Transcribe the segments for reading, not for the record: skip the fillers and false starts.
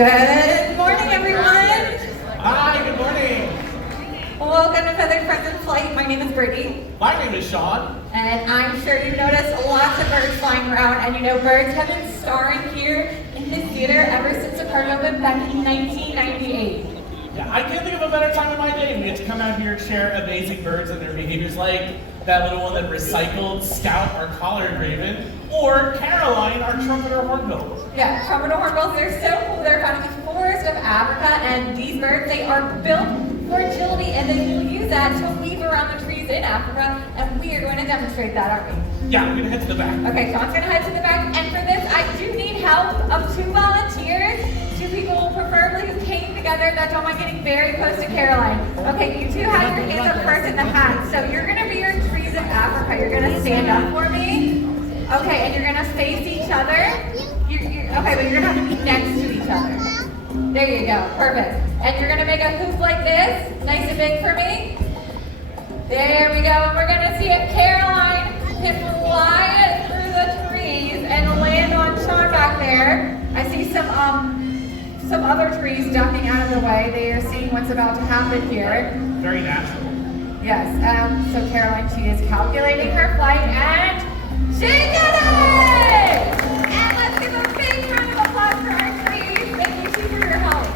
Good morning, everyone. Hi, good morning. Welcome to Feathered Friends in Flight. My name is Brittany. My name is Sean. And I'm sure you've noticed lots of birds flying around. And you know, birds have been starring here in this theater ever since the park opened back in 1998. Yeah, I can't think of a better time in my day. We get to come out here and share amazing birds and their behaviors, like that little one that recycled, Scout, our collared raven, or Caroline, our trumpeter hornbill. Yeah, trumpeter hornbills, they're so cool. They're found in the forest of Africa, and these birds, they are built for agility, and then you'll use that to weave around the trees in Africa, and we are going to demonstrate that, aren't we? Yeah, we're gonna head to the back. Okay, Sean's gonna head to the back, and for this, I do need help of 2 volunteers, 2 people preferably who came together that don't mind getting very close to Caroline. Okay, you two have your hands up first in the hat, so you're gonna be your trees of Africa. You're gonna stand up for me. Okay, and you're gonna face each other. Okay, but you're gonna have to be next to each other. There you go, perfect. And you're gonna make a hoop like this, nice and big for me. There we go, and we're gonna see if Caroline can fly it through the trees and land on Sean back there. I see some other trees ducking out of the way. They are seeing what's about to happen here. Very natural. Yes, so Caroline, she is calculating her flight, and she did it! And let's give a big round of applause for our trees. Thank you, Chief, for your help.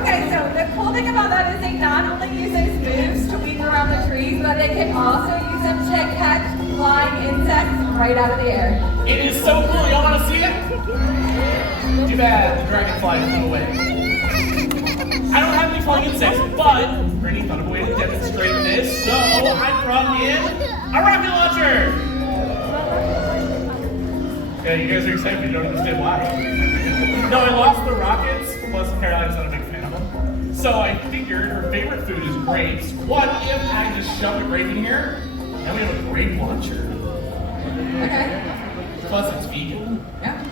Okay, so the cool thing about that is they not only use those moves to weave around the trees, but they can also use them to catch flying insects right out of the air. It is so cool. Y'all want to see it? Too bad the dragonfly flew away. I don't have any flying insects, but Brittany thought of a way to demonstrate this, so I brought in a rocket launcher. Yeah, you guys are excited, but you don't understand why. No, I lost the rockets, plus Caroline's not a big fan of them. So I figured her favorite food is grapes. What if I just shove a grape in here, and we have a grape launcher? Okay. Plus it's vegan. Yeah.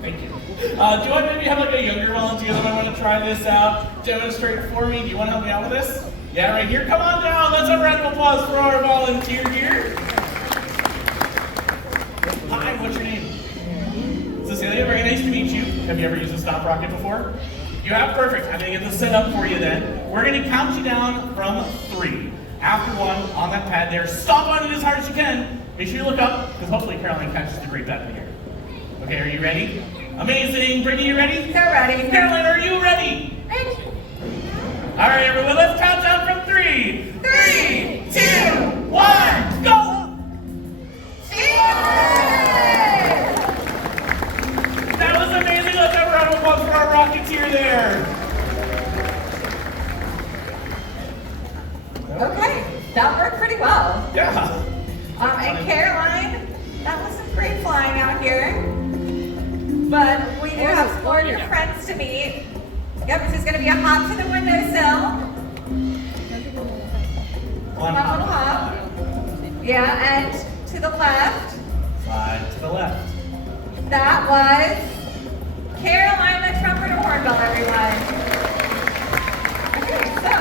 Thank you. Do I maybe have like a younger volunteer that might want to try this out, demonstrate for me? Do you want to help me out with this? Yeah, right here. Come on down. Let's have a round of applause for our volunteer here. Hi, what's your name? Cecilia, very nice to meet you. Have you ever used a stop rocket before? You have? Perfect. I'm going to get this set up for you then. We're going to count you down from 3. After 1, on that pad there, stomp on it as hard as you can. Make sure you look up, because hopefully Caroline catches the grape out of the air. Okay, are you ready? Amazing. Brittany, you ready? So ready. Caroline, are you ready? Ready. All right, everyone, let's count down from 3. 3, 2, 1, go! That was amazing. Let's have a round of applause for our Rocketeer there. Okay, that worked pretty well. Yeah. And Caroline, that was some great flying out here. But we do have some more of your friends to meet. Yep, this is going to be a hop to the windowsill. One little hop. Yeah, and to the left. Slide to the left. That was Caroline the trumpeter hornbill, everyone. Okay, so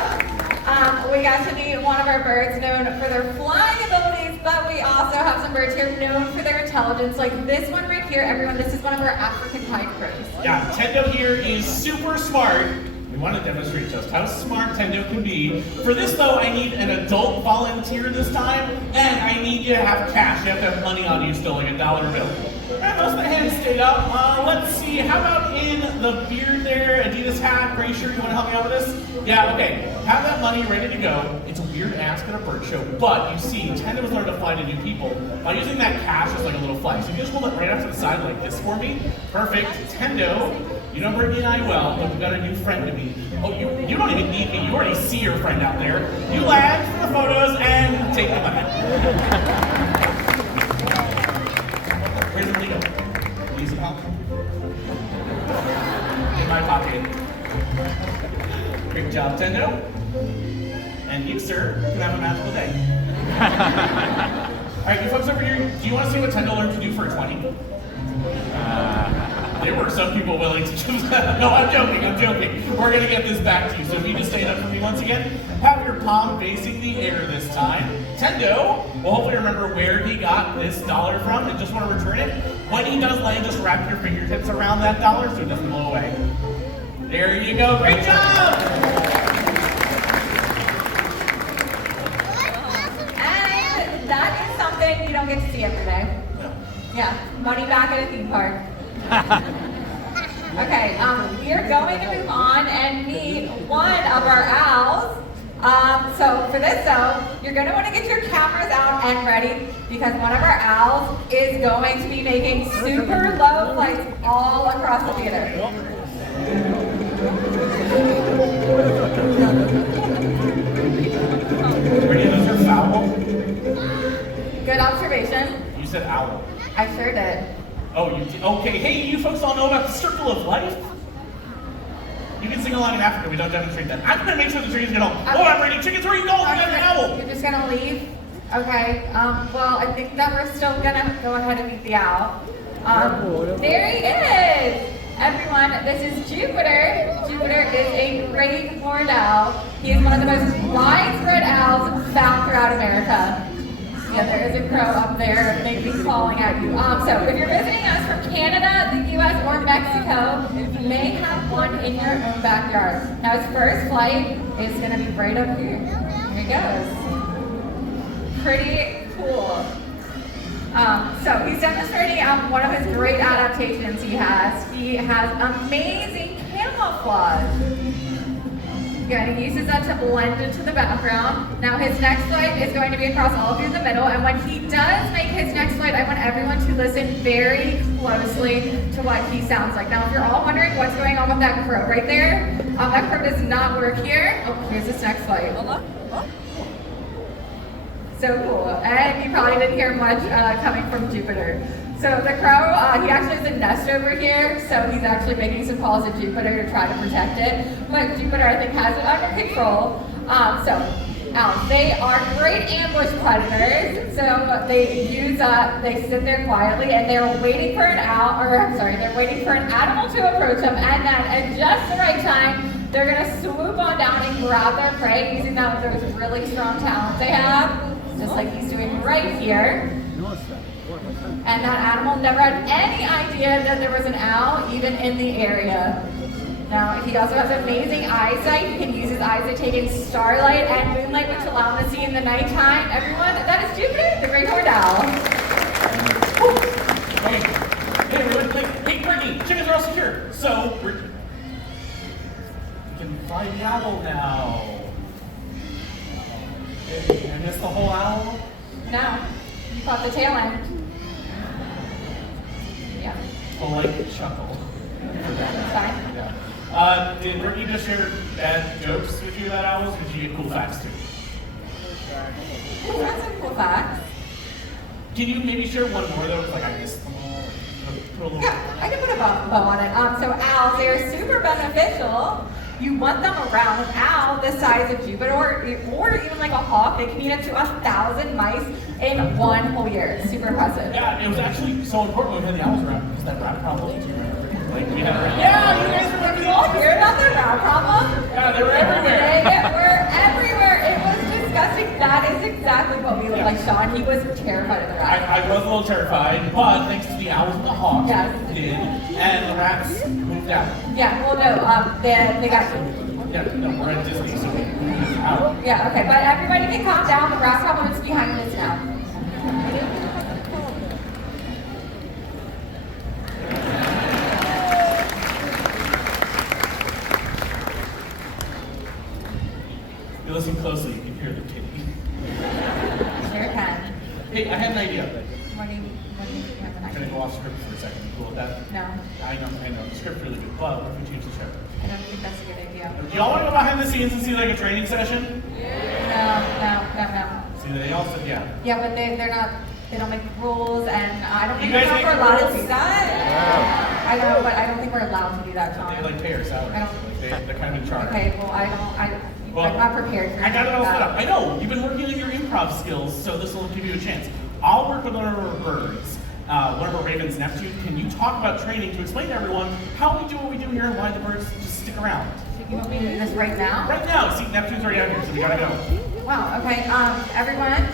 we got to meet one of our birds known for their flying abilities, but we also have some birds here known for their intelligence, like this one right here, everyone. This is one of our African pine crows. Yeah, Tendo here is super smart. We want to demonstrate just how smart Tendo can be. For this, though, I need an adult volunteer this time, and I need you to have cash. You have to have money on you still, like a dollar bill. All right, most of the hands stayed up. Let's see, how about in the beard there, Adidas hat, gray shirt, you want to help me out with this? Yeah, okay. Have that money ready to go. It's a weird ask at a bird show, but you see, Tendo has learned to fly to new people by using that cash as like a little flag. So you just hold it right out to the side like this for me. Perfect. Tendo, you know Brittany and I well, but we've got a new friend to meet. Oh, you don't even need me. You already see your friend out there. You land for the photos and take the money. luck, Tendo. And you, sir, can have a magical day. All right, you folks over here, do you want to see what Tendo learned to do for a 20? There were some people willing to do that. No, I'm joking. We're gonna get this back to you. So if you just stand up for me once again, have your palm facing the air this time. Tendo will hopefully remember where he got this dollar from and just want to return it. When he does land, just wrap your fingertips around that dollar so it doesn't blow away. There you go, great job! And that is something you don't get to see every day. Yeah, money back at a theme park. Okay, we are going to move on and meet one of our owls. So for this though, you're going to want to get your cameras out and ready because one of our owls is going to be making super low flights all across the theater. Ready, those are foul? Good observation. You said owl. I sure did. Oh, you did? Okay, hey, you folks all know about the circle of life? You can sing along in Africa, we don't demonstrate that. I'm gonna make sure the chickens get home. Oh, I'm ready. Chickens, where are you going? I got an owl. You're just gonna leave? Okay, well, I think that we're still gonna go ahead and meet the owl. There he is! Everyone, this is Jupiter. Jupiter is a great horned owl. He is one of the most widespread owls found throughout America. Yeah, there is a crow up there maybe calling at you. So if you're visiting us from Canada, the US, or Mexico, you may have one in your own backyard. Now his first flight is gonna be right up here. Here he goes. Pretty cool. So he's demonstrating one of his great adaptations he has. He has amazing camouflage. Good, he uses that to blend into the background. Now his next flight is going to be across all of you in the middle, and when he does make his next flight, I want everyone to listen very closely to what he sounds like. Now if you're all wondering what's going on with that crow right there, that crow does not work here. Oh, here's his next flight. So cool, and you probably didn't hear much coming from Jupiter. So the crow, he actually has a nest over here, so he's actually making some calls at Jupiter to try to protect it. But Jupiter, I think, has it under control. They are great ambush predators. So they sit there quietly, and they're waiting for an they're waiting for an animal to approach them, and then at just the right time, they're gonna swoop on down and grab their prey using those really strong talons they have, just like he's doing right here. And that animal never had any idea that there was an owl even in the area. Now, he also has amazing eyesight. He can use his eyes to take in starlight and moonlight, which allow him to see in the nighttime. Everyone, that is Jupiter, the great horned owl. Okay. Hey, everyone. Hey, Brittany, chickens are all secure. So, we can fly the owl now. Did I miss the whole owl? No, you caught the tail end. Yeah. Polite chuckle. That's fine. Yeah. Did Brittany just share bad jokes with you about owls, or did you get cool facts too? Ooh, that's some cool facts. Can you maybe share one more though? It's like I missed them all. Put a little. Yeah, I can put a bow on it. So owls, they are super beneficial. You want them around. An owl the size of Jupiter, or even like a hawk, they can eat up to 1,000 mice in one whole year. It's super impressive. Yeah, it was actually so important when we had the owls around because that rat problem. Do you remember? Like we had. Yeah, you guys remember You all hear about the rat problem? Yeah, they were everywhere. They were everywhere. It was disgusting. That is exactly what we looked like. Sean, he was terrified of the rat. I was a little terrified, but thanks to the owls and the hawks, Yes. we did, and the rats moved out. Yeah, well, no, they got. Yeah, no, we're at Disney, so we moved out. Yeah, okay, but everybody can calm down. The rat problem is behind us now. You listen closely, you can hear the kitty. Sure can. Hey, I had an idea. What do you have an I'm gonna idea? go off script for a second. You cool with that? No, I know, the script's really good, but what if we change the script? I don't think that's a good idea. Do y'all want to go behind the scenes and see like a training session? No. See, they all said yeah. Yeah, but they They don't make rules, and I don't think You guys we're make allowed to rules? do that. I know, but I don't think we're allowed to do that, Sean. They like pay our salaries. I don't- They're kind of in charge. Okay, well, Well, I'm not prepared for I got it all that. set up. I know, you've been working on your improv skills, so this will give you a chance. I'll work with one of our birds, one of our ravens, Neptune. Can you talk about training to explain to everyone how we do what we do here and why the birds just stick around? You want me to do this right now? Right now, see, Neptune's already out here, so we gotta go. Wow, okay, everyone.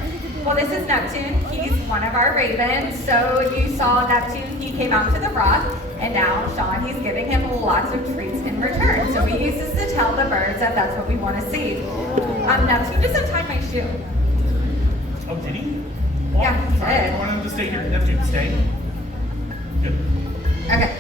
Well, this is Neptune. He's one of our ravens. So you saw Neptune, he came out to the rock, and now, Sean, he's giving him lots of treats in return. So we use this to tell the birds that that's what we want to see. Neptune just untied my shoe. Oh, did he? Well, Yeah, he sorry, did. I wanted him to stay here. Neptune, stay. Good. Okay,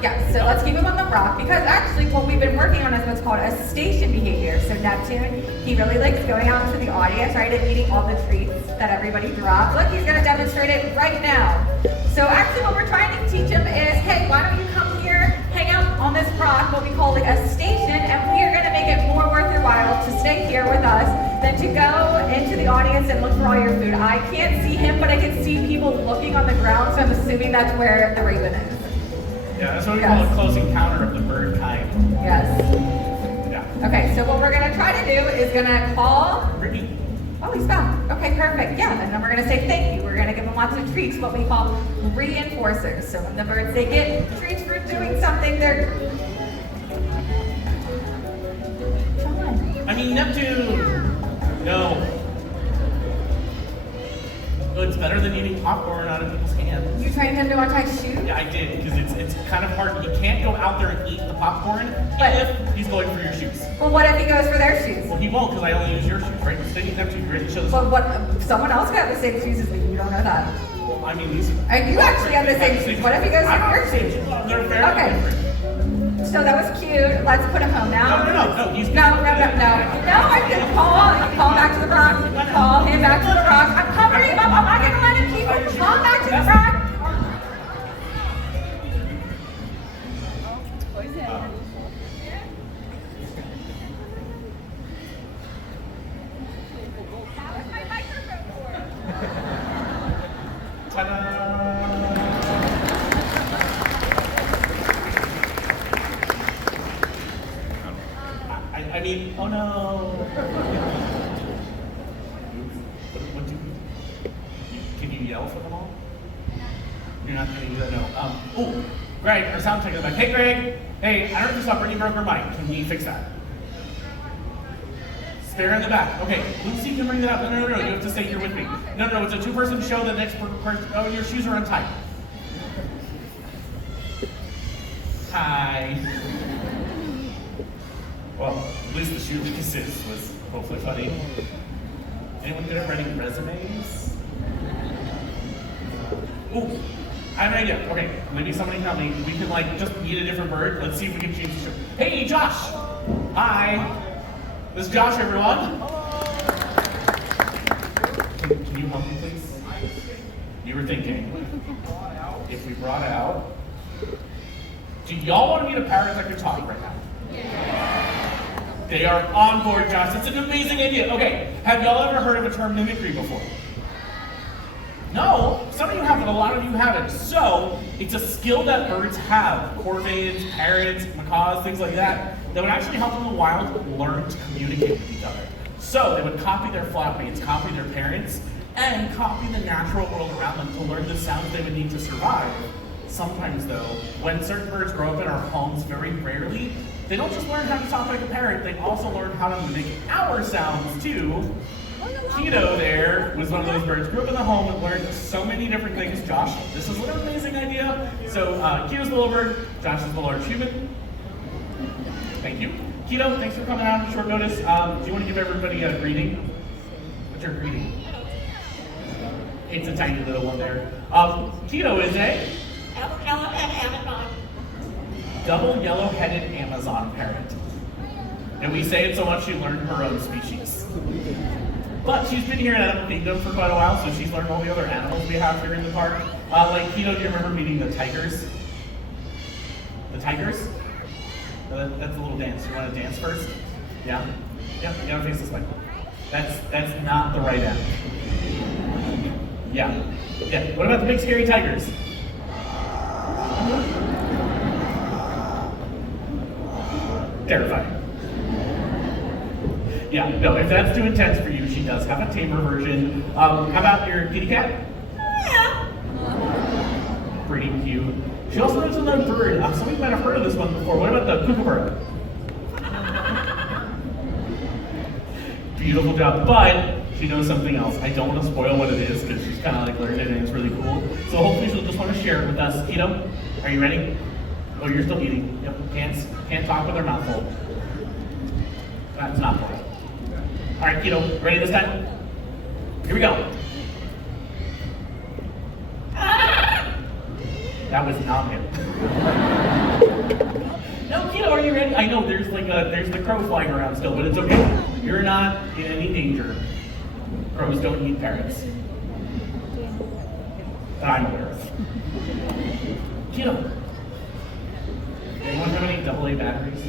yeah, so let's keep him on the rock because actually what we've been working on is what's called a station behavior. So Neptune, he really likes going out into the audience, right, and eating all the treats that everybody drops. Look, he's gonna demonstrate it right now. So actually what we're trying to teach him is, hey, why don't you come here, hang out on this rock, what we call like a station, and we are gonna make it more worth your while to stay here with us than to go into the audience and look for all your food. I can't see him, but I can see people looking on the ground, so I'm assuming that's where the raven is. Yeah, that's what we call a close encounter of the bird kind. Yes. Yeah. Okay, so what we're gonna try to do is gonna call. Ricky. Oh, he's found. Okay, perfect. Yeah, and then we're gonna say thank you. We're gonna give them lots of treats, what we call reinforcers. So when the birds they get treats for doing something, they're. Come on. I mean, Neptune! No. Oh, it's better than eating popcorn out of people's hands. You trained him to untie his shoe? Yeah, I did, because it's kind of hard. You can't go out there and eat the popcorn But- if he's going for your shoes. Well, what if he goes for their shoes? Well, he won't, because I only use your shoes, right? Instead, you have to ready to show this. But what? Someone else got the same shoes as me. You don't know that. Well, I mean, these. And you actually have the same shoes. What if he goes I'm for not your saying shoes? They're very Okay. different. So that was cute. Let's put him home now. No, he's. No, I can call back to the rock. Call him back to the rock. I'm covering him up. I'm not gonna let him keep him. Call him back to the rock. I mean, oh no. What do can you yell for them all? You're not going to do that, no. Oh, Greg, our sound check in the back. Hey, Greg. Hey, I don't know if you saw Brittany broke her mic. Can you fix that? Spare in the back. Okay, Lucy can bring that up. No. You have to stay here with me. No. It's a two-person show. The next person. Oh, your shoes are untied. Hi. Well, at least the shoelaces was hopefully funny. Anyone good at writing resumes? Ooh, I have an idea. Okay, maybe somebody help me. We can like just eat a different bird. Let's see if we can change the show. Hey, Josh! Hi! This is Josh, everyone. Can you help me, please? You were thinking, if we brought out... Do y'all want to meet a parrot that can talk right now? They are on board, Josh. It's an amazing idea. Okay, have y'all ever heard of a term mimicry before? No, some of you have, but a lot of you haven't. So, it's a skill that birds have. Corvids, parrots, macaws, things like that would actually help in the wild learn to communicate with each other. So, they would copy their flockmates, copy their parents, and copy the natural world around them to learn the sounds they would need to survive. Sometimes, though, when certain birds grow up in our homes, very rarely, they don't just learn how to talk like a parrot, they also learn how to mimic our sounds, too. Keto there was one of those birds, grew up in the home and learned so many different things. Josh, this is an amazing idea. So, Keto's the little bird, Josh is the large human. Thank you. Keto, thanks for coming out on short notice. Do you want to give everybody a greeting? What's your greeting? It's a tiny little one there. Keto is a... Double yellow-headed Amazon parrot. And we say it so much she learned her own species. But she's been here at Animal Kingdom for quite a while, so she's learned all the other animals we have here in the park. Like Keto, do you remember meeting the tigers? The tigers? That's a little dance. You want to dance first? Yeah? Yeah, you gotta face this way. That's not the right end. Yeah. Yeah. What about the big scary tigers? Terrifying. Yeah, no, if that's too intense for you, she does have a tamer version. How about your kitty cat? Yeah. Pretty cute. She also lives with another bird. Some of you might have heard of this one before. What about the kookaburra? Beautiful job, but she knows something else. I don't want to spoil what it is because she's kind of like learned it and it's really cool. So hopefully she'll just want to share it with us. Keto, are you ready? Oh, you're still eating. Yep, can't talk with her mouth full. That's not full. All right, Keto, ready this time? Here we go. That was not him. No, Keto, are you ready? I know there's the crow flying around still, but it's okay. You're not in any danger. Crows don't eat parrots. That I'm aware of. Keto. Anyone have any AA batteries?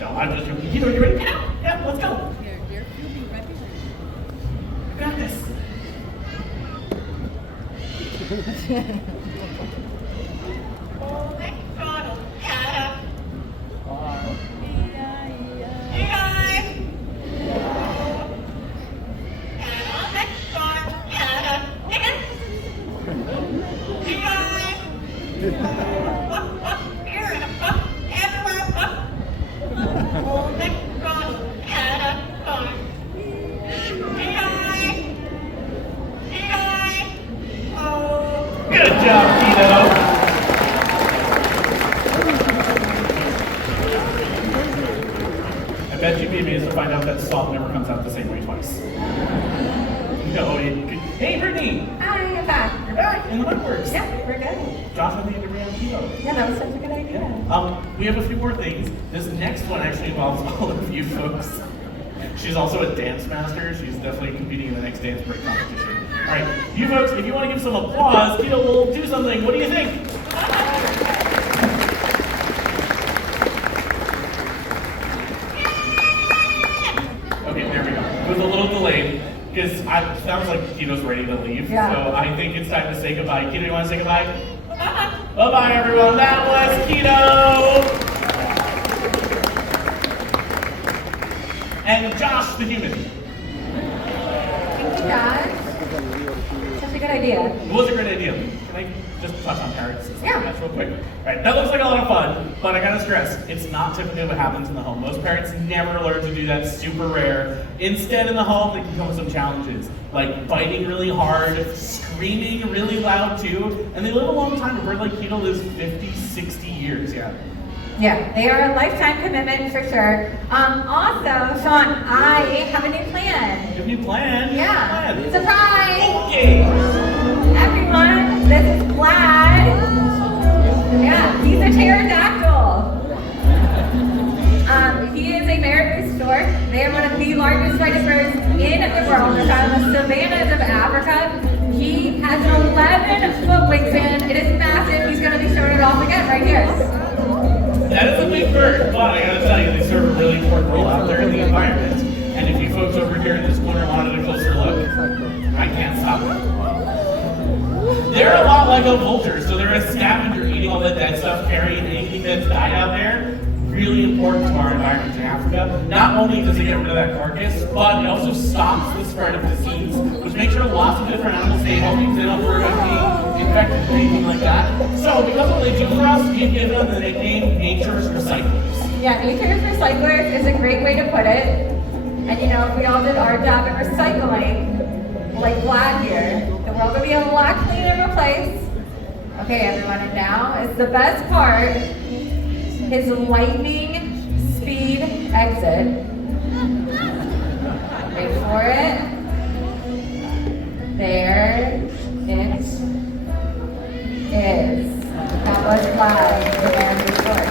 No, I'm just joking. Keto, are you ready? Yeah, let's go. You're filming right behind You got this. Good job, Keto. I bet you'd be amazed to find out that salt never comes out the same way twice. No, hey, Brittany! Hi, I'm back. You're back, and the hunt works. Yeah, we're good. Josh, I think you're on keto. Yeah, that was such a good idea. We have a few more things. This next one actually involves all of you folks. She's also a dance master. She's definitely competing in the next dance break competition. All right, you folks, if you want to give some applause, Keto will do something. What do you think? Okay, there we go. It was a little delayed because it sounds like Keto's ready to leave. Yeah. So I think it's time to say goodbye. Keto, you want to say goodbye? Bye-bye, everyone. That was Keto. And Josh the human. Thank you, Josh. Such a good idea. It was a great idea. Can I just touch on parrots? Yeah. That's real quick. All right, that looks like a lot of fun, but I gotta stress, it's not typically what happens in the home. Most parents never learn to do that, super rare. Instead, in the home, they can come with some challenges, like biting really hard, screaming really loud too, and they live a long time. A bird like Keto lives 50, 60 years, yeah. Yeah, they are a lifetime commitment for sure. Also, Sean, I have a new plan. You have a new plan? Yeah. Plan. Surprise! Okay. Everyone, this is Vlad. Yeah, he's a pterodactyl. He is a marabou stork. They are one of the largest whitest birds in the world. They're found in the savannas of Africa. He has an 11-foot wingspan. It is massive. He's going to be showing it off again right here. That is a big bird, but I gotta tell you, they serve a really important role out there in the environment. And if you folks over here in this corner wanted a closer look, I can't stop them. They're a lot like a vulture, so they're a scavenger eating all the dead stuff, carrying anything that's died out there. Really important to our environment in Africa. Not only does it get rid of that carcass, but it also stops the spread of disease, which makes sure lots of different animals stay healthy, they don't worry about being infected or anything like that. So because of what they do for us, we've given them the nickname Nature's Recyclers. Yeah, Nature's Recyclers is a great way to put it. And you know, if we all did our job at recycling, like Vlad here, the world would be a lot cleaner of a place. Okay, everyone, and now is the best part. His lightning speed exit. Wait for it. There it is. That was Vlad, the marabou stork.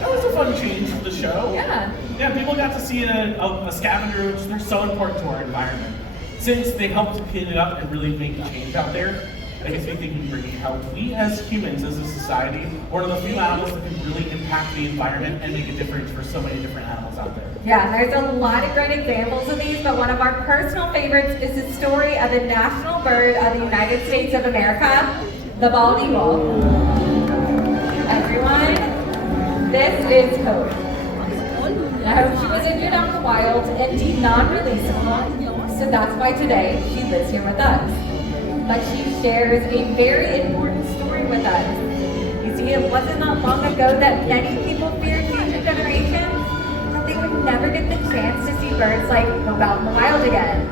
That was a fun change for the show. Yeah. Yeah, people got to see a scavenger, which they're so important to our environment. Since they help to clean it up and really make a change out there, I guess we think we bring help. We as humans, as a society, are one of the few animals that can really impact the environment and make a difference for so many different animals out there. Yeah, there's a lot of great examples of these, but one of our personal favorites is the story of the national bird of the United States of America, the bald eagle. Everyone, this is Hope. Now, she was injured out in the wild and deemed non-releasable, so that's why today she lives here with us. But she shares a very important story with us. You see, it wasn't that long ago that many people feared future generations that they would never get the chance to see birds like go out in the wild again.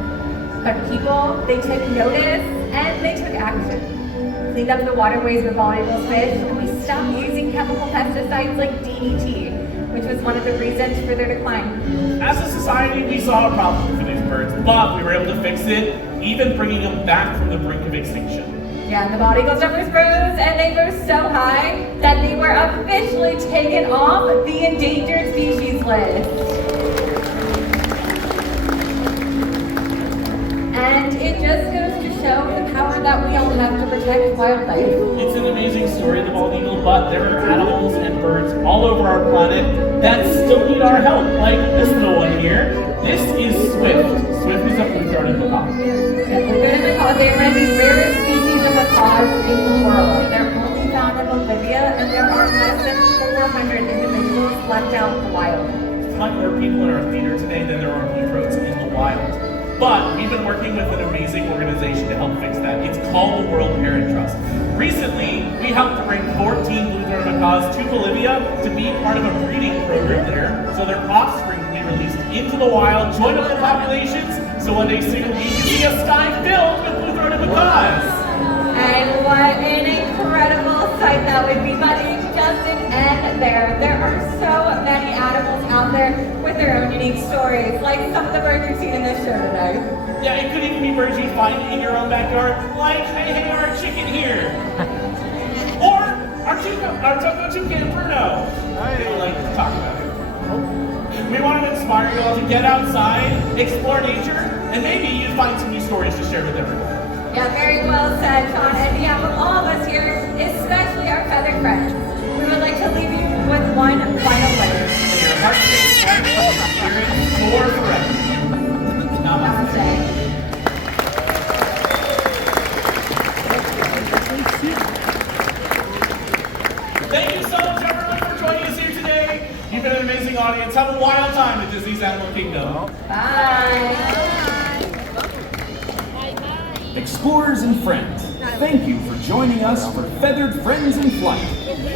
But people, they took notice and they took action. Cleaned up the waterways where bald eagles fish, and we stopped using chemical pesticides like DDT, which was one of the reasons for their decline. As a society, we saw a problem for these birds, but we were able to fix it, even bringing them back from the brink of extinction. Yeah, and the bald eagles numbers rose, and they rose so high that they were officially taken off the endangered species list. And it just goes to show the power that we all have to protect wildlife. It's an amazing story of the bald eagle, but there are animals and birds all over our planet that still need our help, like this little one here. This is Swift. Swift is a blue-throated macaw. Yeah, blue-throated macaws, they are one of the rarest species of macaws in the world. They're only found in Bolivia, and there are less than 400 individuals left out in the wild. There's a lot more people in our theater today than there are blue-throats in the wild. But we've been working with an amazing organization to help fix that. It's called the World Parrot Trust. Recently, we helped to bring 14 blue-throated macaws to Bolivia to be part of a breeding program there, so their offspring can be released into the wild, join up the populations, so one day soon we can see a sky filled with blue-throated macaws. And what an incredible sight that would be, buddy. Doesn't end there. There are so many animals out there with their own unique stories, like some of the birds you've seen in this show today. Yeah, it could even be birds you'd find in your own backyard, like, hey, our chicken here. Or our Toco Toucan Bruno. They would like to talk about it. We want to inspire you all to get outside, explore nature, and maybe you'd find some new stories to share with everyone. Yeah, very well said, Sean. And yeah, from all of us here, especially our feathered friends, we would like to leave you with one final word. May your heart stay strong, spirit soar forever. Namaste. Thank you so much, everyone, for joining us here today. You've been an amazing audience. Have a wild time at Disney's Animal Kingdom. Bye. Explorers and friends, thank you for joining us for Feathered Friends in Flight.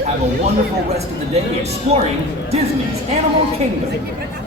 Have a wonderful rest of the day exploring Disney's Animal Kingdom.